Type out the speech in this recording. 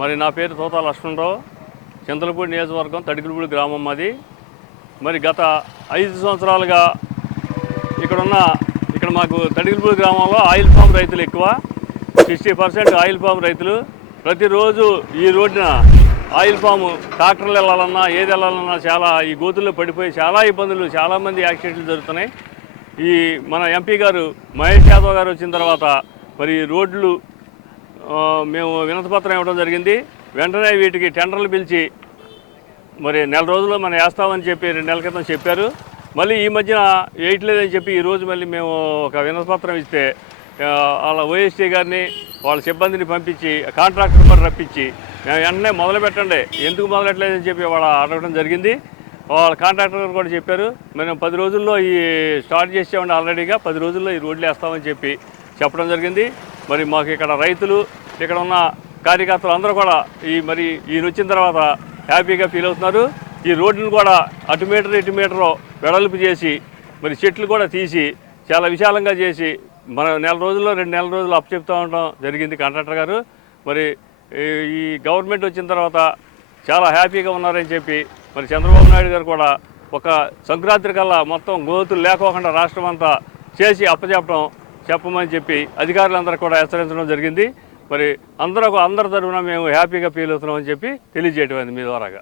మరి నా పేరు తోతా లక్ష్మణరావు, చింతలపూడి నియోజకవర్గం తడికిలపూడి గ్రామం మాది. మరి గత 5 సంవత్సరాలుగా ఇక్కడ మాకు తడికిలపూడి గ్రామంలో ఆయిల్ ఫామ్ రైతులు ఎక్కువ. 60% ఆయిల్ ఫామ్ రైతులు. ప్రతిరోజు ఈ రోడ్డున ఆయిల్ ఫామ్ ట్రాక్టర్లు వెళ్ళాలన్నా ఏది వెళ్ళాలన్నా చాలా ఈ గోతుల్లో పడిపోయి చాలా ఇబ్బందులు, చాలామంది యాక్సిడెంట్లు జరుగుతున్నాయి. ఈ మన ఎంపీ గారు మహేష్ యాదవ్ గారు వచ్చిన తర్వాత మరి రోడ్లు మేము వినతిపత్రం ఇవ్వడం జరిగింది. వెంటనే వీటికి టెండర్లు పిలిచి మరి నెల రోజుల్లో మనం వేస్తామని చెప్పి 2 నెలల క్రితం చెప్పారు. మళ్ళీ ఈ మధ్యన వేయట్లేదని చెప్పి ఈరోజు మళ్ళీ మేము ఒక వినతిపత్రం ఇస్తే వాళ్ళ ఓఎస్టీ గారిని వాళ్ళ సిబ్బందిని పంపించి కాంట్రాక్టర్ పని రప్పించి మేము వెంటనే మొదలు పెట్టండి, ఎందుకు మొదలెట్టలేదని చెప్పి వాళ్ళ అడగడం జరిగింది. వాళ్ళ కాంట్రాక్టర్ గారు కూడా చెప్పారు, మేము 10 రోజుల్లో ఈ స్టార్ట్ చేసామండి, ఆల్రెడీగా 10 రోజుల్లో ఈ రోడ్లు వేస్తామని చెప్పి చెప్పడం జరిగింది. మరి మాకు ఇక్కడ రైతులు, ఇక్కడ ఉన్న కార్యకర్తలు అందరూ కూడా ఈయన వచ్చిన తర్వాత హ్యాపీగా ఫీల్ అవుతున్నారు. ఈ రోడ్డును కూడా అటు మీటర్ ఇటు మీటరు వెడల్పు చేసి మరి చెట్లు కూడా తీసి చాలా విశాలంగా చేసి మన నెల రోజుల్లో 2 నెలల రోజులు అప్పచెప్తూ ఉండడం జరిగింది కాంట్రాక్టర్ గారు. మరి ఈ గవర్నమెంట్ వచ్చిన తర్వాత చాలా హ్యాపీగా ఉన్నారని చెప్పి మరి చంద్రబాబు నాయుడు గారు కూడా ఒక సంక్రాంతి కల్లా మొత్తం గోతులు లేకోకుండా రాష్ట్రం అంతా చేసి చెప్పమని చెప్పి అధికారులందరూ కూడా హెచ్చరించడం జరిగింది. మరి అందరి తరఫున మేము హ్యాపీగా ఫీల్ అవుతున్నామని చెప్పి తెలియజేయటం మీ ద్వారాగా.